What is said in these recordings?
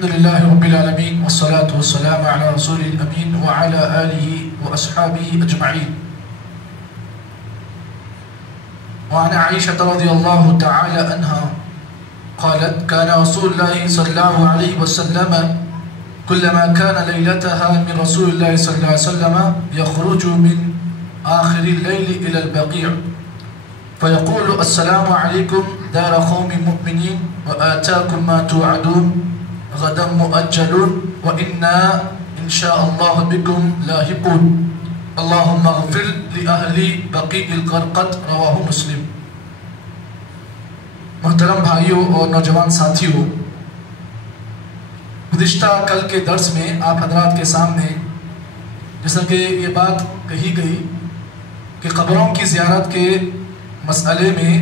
الحمد لله رب العالمين والصلاة والسلام على رسول الأمين وعلى آله وأصحابه أجمعين. وعن عائشة رضي الله تعالى عنها قالت كان رسول الله صلى الله عليه وسلم كلما كان ليلتها من رسول الله صلى الله عليه وسلم يخرج من آخر الليل إلى البقيع فيقول السلام عليكم دار قوم مؤمنين وآتاكم ما توعدون غدا مؤجلون وإنا إن شاء الله بكم لاحقون اللهم اغفر لأهل بقيع الغرقد رواہ مسلم. محترم بھائیوں اور نوجوان ساتھیوں، گزشتہ کل کے درس میں آپ حضرات کے سامنے جیسا کہ یہ بات کہی گئی کہ قبروں کی زیارت کے مسئلے میں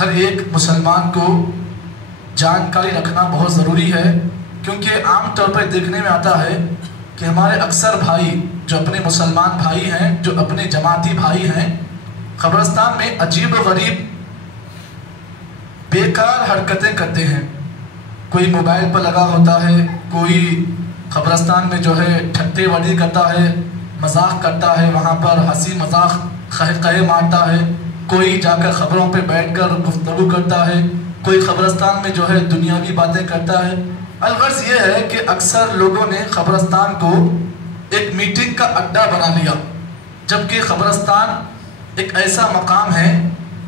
ہر ایک مسلمان کو جانکاری رکھنا بہت ضروری ہے، کیونکہ عام طور پر دیکھنے میں آتا ہے کہ ہمارے اکثر بھائی جو اپنے مسلمان بھائی ہیں، جو اپنے جماعتی بھائی ہیں، قبرستان میں عجیب و غریب بیکار حرکتیں کرتے ہیں. کوئی موبائل پر لگا ہوتا ہے، کوئی قبرستان میں جو ہے ٹھٹے وڈی کرتا ہے، مذاق کرتا ہے، وہاں پر ہنسی مذاق قہقہے مارتا ہے، کوئی جا کر خبروں پہ بیٹھ کر گفتگو کرتا ہے، کوئی قبرستان میں جو ہے دنیاوی باتیں کرتا ہے. الغرض یہ ہے کہ اکثر لوگوں نے قبرستان کو ایک میٹنگ کا اڈا بنا لیا، جبکہ قبرستان ایک ایسا مقام ہے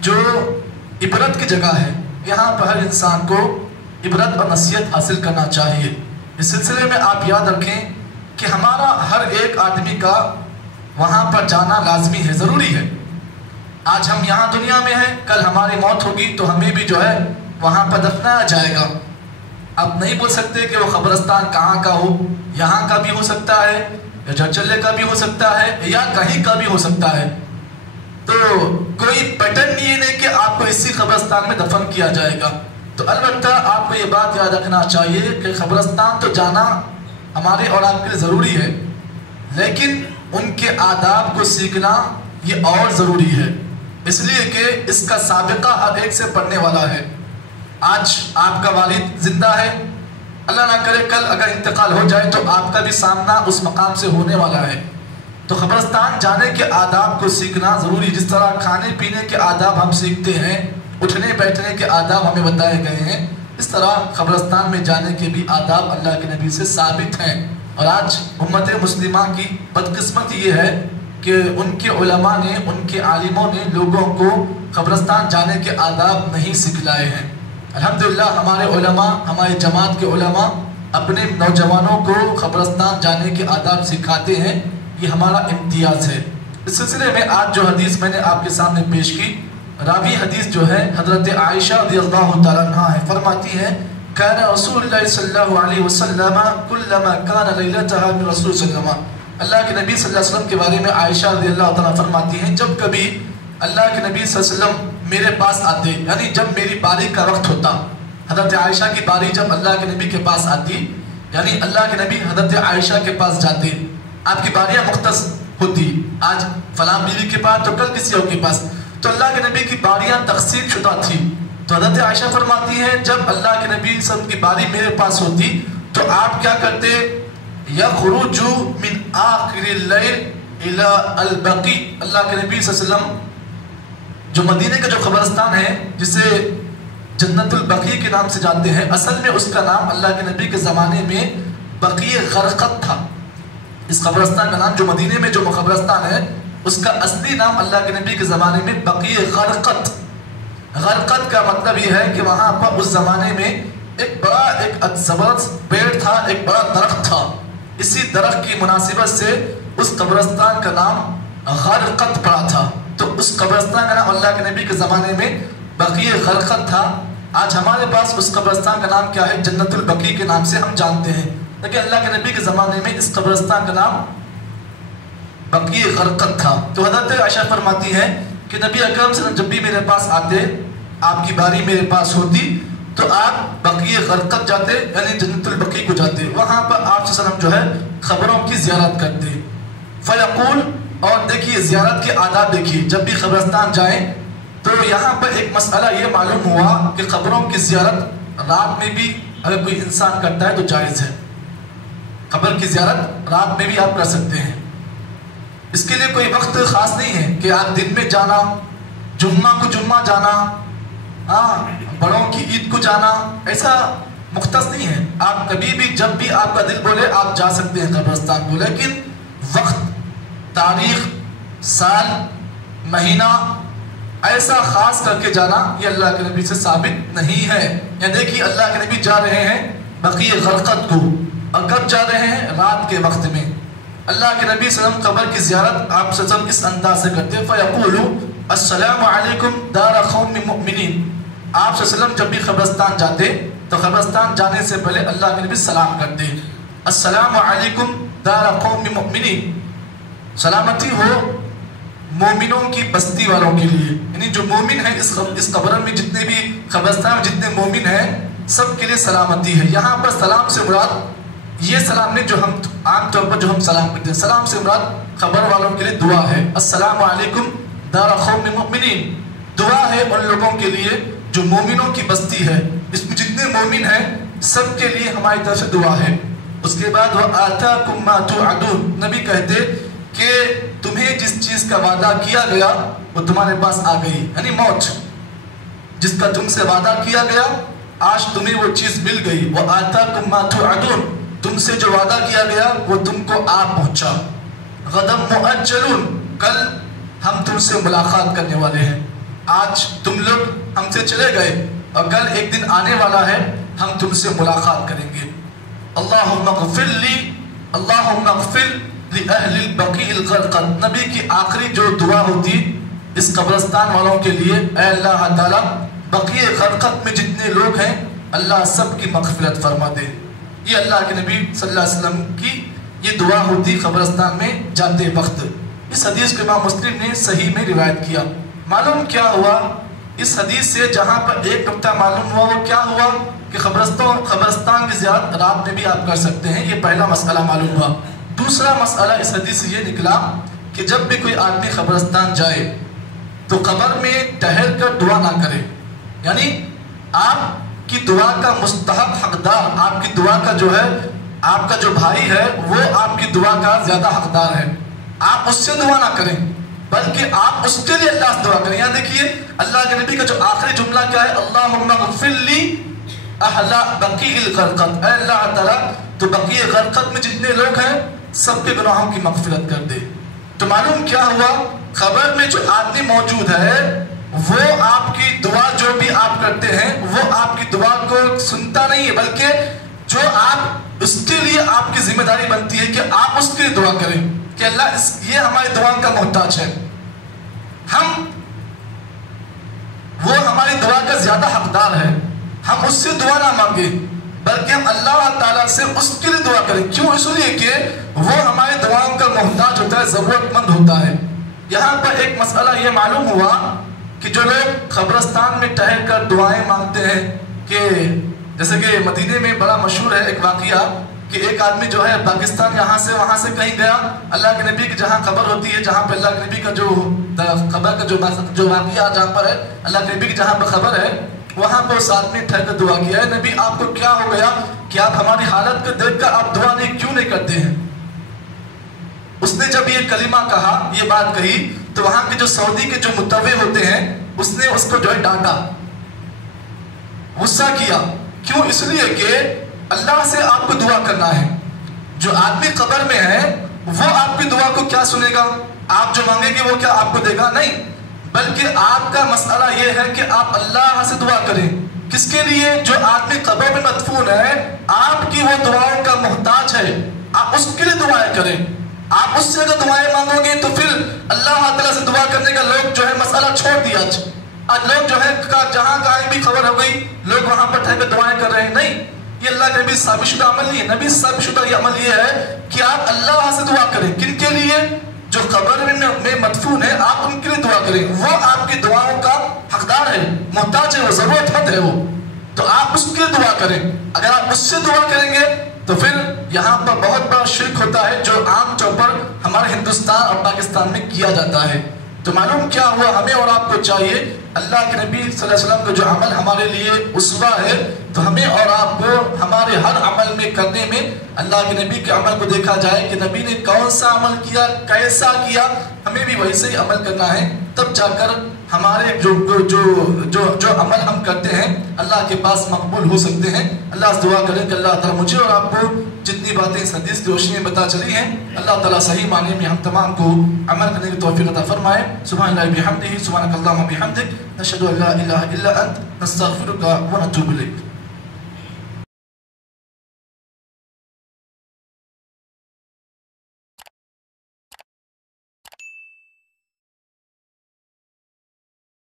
جو عبرت کی جگہ ہے. یہاں پر ہر انسان کو عبرت اور نصیحت حاصل کرنا چاہیے. اس سلسلے میں آپ یاد رکھیں کہ ہمارا ہر ایک آدمی کا وہاں پر جانا لازمی ہے، ضروری ہے. آج ہم یہاں دنیا میں ہیں، کل ہماری موت ہوگی تو ہمیں بھی جو ہے وہاں پر دفنایا جائے گا. آپ نہیں بول سکتے کہ وہ قبرستان کہاں کا ہو، یہاں کا بھی ہو سکتا ہے یا جڑچلے کا بھی ہو سکتا ہے یا کہیں کا بھی ہو سکتا ہے. تو کوئی پیٹرن نہیں ہے کہ آپ کو اسی قبرستان میں دفن کیا جائے گا. تو البتہ آپ کو یہ بات یاد رکھنا چاہیے کہ قبرستان تو جانا ہمارے اور آپ کے لیے ضروری ہے، لیکن ان کے آداب کو سیکھنا یہ اور ضروری ہے، اس لیے کہ اس کا سابقہ ہر ایک سے پڑھنے والا ہے. آج آپ کا والد زندہ ہے، اللہ نہ کرے کل اگر انتقال ہو جائے تو آپ کا بھی سامنا اس مقام سے ہونے والا ہے. تو قبرستان جانے کے آداب کو سیکھنا ضروری. جس طرح کھانے پینے کے آداب ہم سیکھتے ہیں، اٹھنے بیٹھنے کے آداب ہمیں بتائے گئے ہیں، اس طرح قبرستان میں جانے کے بھی آداب اللہ کے نبی سے ثابت ہیں. اور آج امت مسلمہ کی بدقسمتی یہ ہے کہ ان کے علماء نے، ان کے عالموں نے لوگوں کو قبرستان جانے کے آداب نہیں سکھلائے ہیں. الحمدللہ ہمارے علماء، ہمارے جماعت کے علماء اپنے نوجوانوں کو قبرستان جانے کے آداب سکھاتے ہیں. یہ ہمارا امتیاز ہے. اس سلسلے میں آج جو حدیث میں نے آپ کے سامنے پیش کی، راوی حدیث جو ہے حضرت عائشہ رضی اللہ تعالیٰ عنہ ہے. فرماتی ہیں کان رسول اللہ صلی اللہ علیہ وسلم کلما کان لیلتها من رسول صلی اللہ علیہ وسلم. اللہ کے نبی صلی اللہ علیہ وسلم کے بارے میں عائشہ رضی اللہ تعالیٰ فرماتی ہیں جب کبھی اللہ کے نبی صلی اللہ علیہ وسلم میرے پاس آتے، یعنی جب میری باری کا وقت ہوتا، حضرت عائشہ کی باری جب اللہ کے نبی کے پاس آتی، یعنی اللہ کے نبی حضرت عائشہ کے پاس جاتے. آپ کی باریاں مختص ہوتی، آج فلاں بیوی کے پاس تو کل کسی اور کے پاس، تو اللہ کے نبی کی باریاں تقسیم شدہ تھی. تو حضرت عائشہ فرماتی ہیں جب اللہ کے نبی صلی اللہ علیہ وسلم کی باری میرے پاس ہوتی تو آپ کیا کرتے؟ یخرج من آخر اللیل الی البقیع. اللہ کے نبی صلی اللہ علیہ وسلم جو مدینے کا جو قبرستان ہے جسے جنت البقیع کے نام سے جانتے ہیں، اصل میں اس کا نام اللہ کے نبی کے زمانے میں بقیع غرقد تھا. اس قبرستان کا نام جو مدینے میں جو قبرستان ہے اس کا اصلی نام اللہ کے نبی کے زمانے میں بقیع غرقد. غرقد کا مطلب یہ ہے کہ وہاں پر اس زمانے میں ایک بڑا ایک زبردست پیڑ تھا، ایک بڑا درخت تھا. اسی درخت کی مناسبت سے اس قبرستان کا نام غرقد پڑا تھا. تو اس قبرستان کا نام اللہ کے نبی کے زمانے میں بقیع غرقد تھا. آج ہمارے پاس اس قبرستان کا نام کیا ہے؟ جنت البقیع کے نام سے ہم جانتے ہیں، لیکن اللہ کے نبی کے زمانے میں اس قبرستان کا نام بقیع غرقد تھا. تو حضرت عائشہ فرماتی ہیں کہ نبی اکرم صلی اللہ علیہ وسلم جب بھی میرے پاس آتے، آپ کی باری میرے پاس ہوتی تو آپ بقیع غرقد جاتے، یعنی جنت البقیع کو جاتے. وہاں پر آپ صلی اللہ علیہ وسلم جو ہے قبروں کی زیارت کرتے. فیقول، اور دیکھیے زیارت کے آداب دیکھیے، جب بھی قبرستان جائیں تو یہاں پر ایک مسئلہ یہ معلوم ہوا کہ قبروں کی زیارت رات میں بھی اگر کوئی انسان کرتا ہے تو جائز ہے. قبر کی زیارت رات میں بھی آپ کر سکتے ہیں. اس کے لیے کوئی وقت خاص نہیں ہے کہ آپ دن میں جانا، جمعہ کو جمعہ جانا، بڑوں کی عید کو جانا، ایسا مختص نہیں ہے. آپ کبھی بھی جب بھی آپ کا دل بولے آپ جا سکتے ہیں قبرستان کو، لیکن وقت، تاریخ، سال، مہینہ ایسا خاص کر کے جانا یہ اللہ کے نبی سے ثابت نہیں ہے. یا دیکھیے اللہ کے نبی جا رہے ہیں بقیع غرقد کو، اور کب جا رہے ہیں؟ رات کے وقت میں. اللہ کے نبی صلی اللہ علیہ وسلم قبر کی زیارت آپ صلی اللہ علیہ وسلم اس انداز سے کرتے ہیں، فَيَقُولُ السلام علیکم دار قوم مؤمنین. آپ صلی اللہ علیہ وسلم جب بھی قبرستان جاتے تو قبرستان جانے سے پہلے اللہ کے نبی سلام کرتے، السلام علیکم دار قوم مؤمنین، سلامتی ہو مومنوں کی بستی والوں کے لیے. یعنی جو مومن ہیں اس قبر میں، جتنے بھی قبرستان میں جتنے مومن ہیں سب کے لیے سلامتی ہے. یہاں پر سلام سے مراد یہ سلام نہیں جو ہم عام طور پر جو ہم سلام کرتے ہیں، سلام سے مراد قبر والوں کے لیے دعا ہے. السلام علیکم دار قوم مؤمنین، دعا ہے ان لوگوں کے لیے جو مومنوں کی بستی ہے، اس میں جتنے مومن ہیں سب کے لیے ہماری طرف سے دعا ہے. اس کے بعد وَآتَاكُمْ مَا تُوعَدُونَ، نبی کہتے کہ تمہیں جس چیز کا وعدہ کیا گیا وہ تمہارے پاس آ گئی، یعنی موت. جس کا تم سے وعدہ کیا گیا آج تمہیں وہ چیز مل گئی. وَآتَاكُمْ مَا تُوعَدُونَ، تم سے جو وعدہ کیا گیا وہ تم کو آ پہنچا. غدم مؤجلون، کل ہم تم سے ملاقات کرنے والے ہیں. آج تم لوگ ہم سے چلے گئے اور کل ایک دن آنے والا ہے ہم تم سے ملاقات کریں گے. اللہم اغفر لی، اللہم اغفر لأہل البقیع الغرقد، نبی کی آخری جو دعا ہوتی اس قبرستان والوں کے لیے، اے اللہ تعالیٰ بقیع غرقد میں جتنے لوگ ہیں اللہ سب کی مغفرت فرما دے. یہ اللہ کے نبی صلی اللہ علیہ وسلم کی یہ دعا ہوتی قبرستان میں جاتے وقت. اس حدیث کو امام مسلم نے صحیح میں روایت کیا. معلوم کیا ہوا اس حدیث سے؟ جہاں پر ایک نقطہ معلوم ہوا وہ کیا ہوا کہ قبرستان کی زیارت رات میں بھی آپ کر سکتے ہیں. یہ پہلا مسئلہ معلوم ہوا. دوسرا مسئلہ اس حدیث سے یہ نکلا کہ جب بھی کوئی آدمی قبرستان جائے تو قبر میں ٹہل کر دعا نہ کرے. یعنی آپ کی دعا کا مستحق حقدار، آپ کی دعا کا جو ہے آپ کا جو بھائی ہے وہ آپ کی دعا کا زیادہ حقدار ہے. آپ اس سے دعا نہ کریں بلکہ آپ اس کے لیے اللہ سے دعا کریں. یہاں دیکھیے اللہ کے نبی کا جو آخری جملہ کیا ہے؟ اللہم اغفر لی اہل بقیع الغرقد، اے اللہ تعالیٰ تو بقیع غرقد میں جتنے لوگ ہیں سب کے گناہوں کی مغفرت کر دے. تو معلوم کیا ہوا؟ قبر میں جو آدمی موجود ہے وہ آپ کی دعا جو بھی آپ کرتے ہیں وہ آپ کی دعا کو سنتا نہیں ہے، بلکہ جو آپ اس کے لیے آپ کی ذمہ داری بنتی ہے کہ آپ اس کے لیے دعا کریں کہ اللہ یہ ہماری دعا کا محتاج ہے، وہ ہماری دعا کا زیادہ حقدار ہے. ہم اس سے دعا نہ مانگے بلکہ ہم اللہ تعالیٰ سے اس کے لیے دعا کریں. کیوں؟ اس لیے کہ وہ ہماری دعاؤں کا محتاج ہوتا ہے، ضرورت مند ہوتا ہے. یہاں پر ایک مسئلہ یہ معلوم ہوا کہ جو لوگ قبرستان میں ٹہل کر دعائیں مانگتے ہیں، کہ جیسے کہ مدینے میں بڑا مشہور ہے ایک واقعہ کہ ایک آدمی جو ہے پاکستان یہاں سے وہاں سے کہیں گیا، اللہ کے نبی کی جہاں قبر ہوتی ہے، جہاں پہ اللہ کے نبی کا جو قبر کا جو واقعہ جہاں پر ہے، اللہ کے نبی کی جہاں پر خبر ہے وہاں پر اس آدمی ٹھہر کر دعا کیا ہے، نبی آپ کو کیا ہو گیا کہ آپ ہماری حالت کو دیکھ کر آپ دعا کیوں نہیں کرتے ہیں؟ اس نے جب یہ کلمہ کہا، یہ بات کہی، تو وہاں کے جو سعودی کے جو متوع ہوتے ہیں اس نے اس کو جو ہے ڈانٹا، غصہ کیا. کیوں؟ اس لیے کہ اللہ سے آپ کو دعا کرنا ہے. جو آدمی قبر میں ہے وہ آپ کی دعا کو کیا سنے گا؟ آپ جو مانگیں گے وہ کیا آپ کو دے گا؟ نہیں، بلکہ آپ کا مسئلہ یہ ہے کہ آپ اللہ سے دعا کریں. کس کے لیے؟ جو آدمی قبر میں مدفون ہے آپ کی وہ دعاؤں کا محتاج ہے، آپ اس کے لیے دعائیں کریں. آپ اس سے اگر دعائیں مانگو گے تو پھر اللہ تعالیٰ سے دعا کرنے کا لوگ جو ہے مسئلہ چھوڑ دیا. آج لوگ جو ہے جہاں کہیں بھی خبر ہو گئی لوگ وہاں پر ٹھہر کر دعائیں کر رہے ہیں. نہیں، یہ اللہ کے نبی ثابت شدہ عمل نہیں ہے. نبی ثابت شدہ یہ عمل یہ ہے کہ آپ اللہ سے دعا کریں. کن کے لیے؟ جو قبر میں مدفون ہے آپ ان کے لیے دعا کریں. وہ آپ کی دعاؤں کا حقدار ہے، محتاج ہے، وہ ضرورت مند ہے وہ، تو آپ اس کے لیے دعا کریں. اگر آپ اس سے دعا کریں گے تو پھر یہاں پر بہت بڑا شرک ہوتا ہے جو عام طور پر ہمارے ہندوستان اور پاکستان میں کیا جاتا ہے. تو معلوم کیا ہوا؟ ہمیں اور آپ کو چاہیے اللہ کے نبی صلی اللہ علیہ وسلم کا جو عمل ہمارے لیے اسوہ ہے تو ہمیں اور آپ کو ہمارے ہر عمل میں کرنے میں اللہ کے نبی کے عمل کو دیکھا جائے کہ نبی نے کون سا عمل کیا، کیسا کیا، ہمیں بھی ویسے ہی عمل کرنا ہے، تب جا کر ہمارے جو عمل ہم کرتے ہیں اللہ کے پاس مقبول ہو سکتے ہیں۔ اللہ سے دعا کریں کہ اللہ تعالیٰ مجھے اور آپ کو جتنی باتیں اس حدیث کی روشنی میں بتا چلی ہیں، اللہ تعالیٰ صحیح معنی میں ہم تمام کو عمل کرنے کی توفیق عطا فرمائے۔ سبحان اللہ بحمدہ، سبحانک اللہم بحمدک، نشہد ان لا الہ الا انت، نستغفرک ونتوب الیک۔